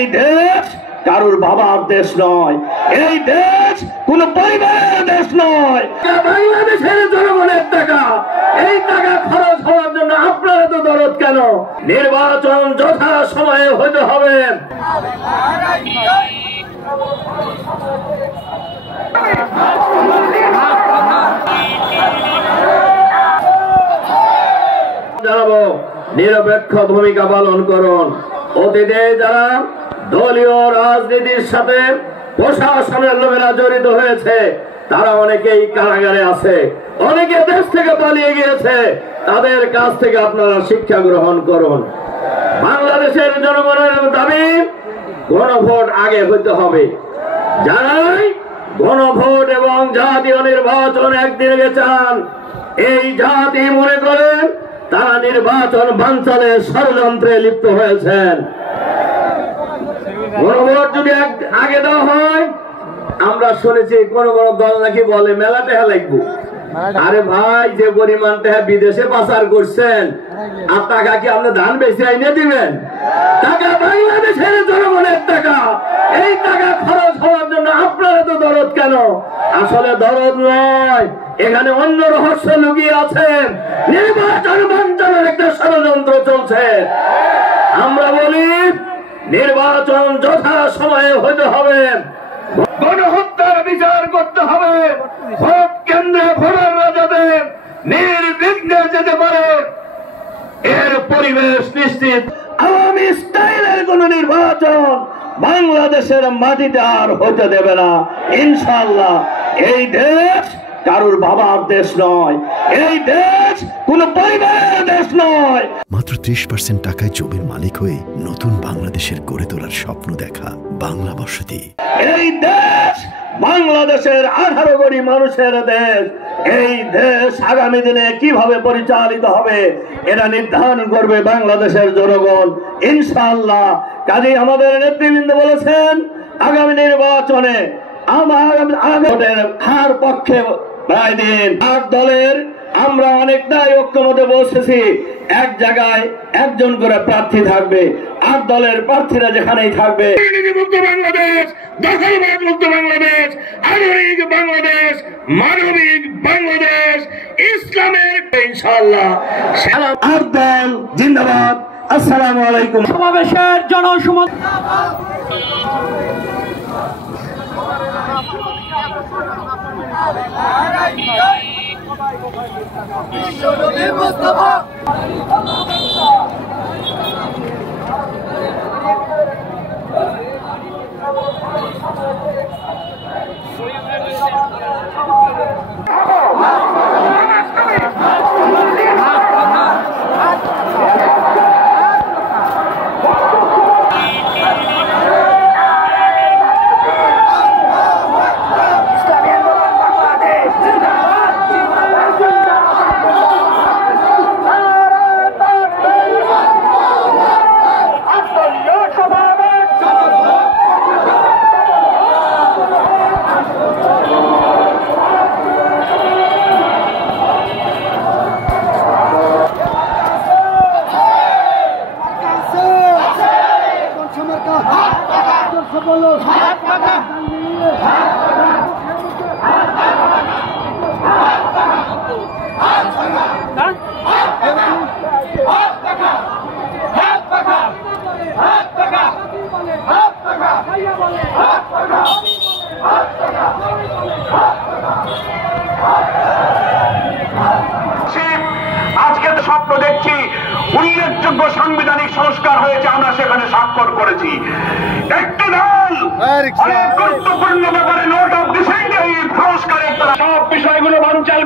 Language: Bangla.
এই দেশ কারুর বাবার দেশ নয়, এই দেশ কোন পরিবারের দেশ নয়। বাংলাদেশের জনগণের টাকা, এই টাকা খরচ হওয়ার জন্য আপনারা তো দরদ কেন? নির্বাচন যথা সময়ে হতে হবে। জানাবো নিরপেক্ষ ভূমিকা পালন করুন। অতীতে যারা দলীয় রাজনীতির সাথে প্রশাসনের লোকেরা জড়িত হয়েছে তারা অনেকেই কারাগারে আছে, অনেকে দেশ থেকে পালিয়ে গিয়েছে। তাদের কাছ থেকে আপনারা শিক্ষা গ্রহণ করুন। বাংলাদেশের জনগণের দাবি গণভোট আগে হইতে হবে। যারাই গণভোট এবং জাতীয় নির্বাচন একদিনে চান, এই জাতি মনে করেন তারা নির্বাচন বানচালে ষড়যন্ত্রে লিপ্ত হয়েছেন। গণভোট যদি আগে দেওয়া হয়, আমরা শুনেছি কোন কোন দল নাকি বলে মেলা টেহা লাগবো। আরে ভাই, যে পরিমাণ টেহা বিদেশে পাচার করছেন, আর টাকা কি আপনি ধান বেশি আইনে দিবেন? টাকা বাংলাদেশের জনগণের টাকা, এই টাকা খরচ হওয়ার জন্য আপনারা তো দরদ কেন? আসলে দরদ নয়, এখানে অন্য রহস্য লুকিয়ে আছে। নির্বাচন বানচালের একটা ষড়যন্ত্র চলছে। আমরা বলি নির্বাচন যথা সময়ে হতে হবে, গণহত্যার বিচার করতে হবে, ভোট কেন্দ্রে ভোটাররা যাতে নির্বিঘ্নে যেতে পারে এর পরিবেশ নিশ্চিত। আওয়ামী স্টাইলের কোন নির্বাচন বাংলাদেশের মাটিতে আর হতে দেবে না ইনশাআল্লাহ। এই দেশ কারুর বাবার দেশ নয়, এই দেশ কোন পরিবারের দেশ নয়। মাত্র 30% টাকায় জমির মালিক হয়ে নতুন বাংলাদেশের গড়ে তোলার স্বপ্ন দেখা বাংলা বসতি। এই দেশ বাংলাদেশের 18 কোটি মানুষের দেশ। এই দেশ আগামী দিনে কিভাবে পরিচালিত হবে এটা নির্ধারণ করবে বাংলাদেশের জনগণ ইনশাআল্লাহ। কাজেই আমাদের নেতৃবৃন্দ বলেছেন আগামী নির্বাচনে ভোটের হার পক্ষে রায় দিন। 8 দলের আমরা অনেকটাই ঐক্যমতে বসেছি। এক জায়গায় একজন করে প্রার্থী থাকবে, 8 দলের প্রার্থীরা যেখানেই থাকবে। মুক্ত বাংলাদেশ, দখলবাদ মুক্ত বাংলাদেশ, আধুনিক বাংলাদেশ, মানবিক বাংলাদেশ, ইসলামের ইনশাআল্লাহ। 8 দল জিন্দাবাদ। আসসালামু আলাইকুম। সমাবেশের জনসমর্থন মুস্তাফা আজকে তো স্বপ্ন দেখছি উল্লেখযোগ্য সাংবিধানিক সংস্কার হয়েছে, আমরা সেখানে স্বাক্ষর করেছি। একটি দল অনেক গুরুত্বপূর্ণ ব্যাপারে নোট অফ ডিসেন্ট সংস্কারের সব বিষয়গুলো বানচাল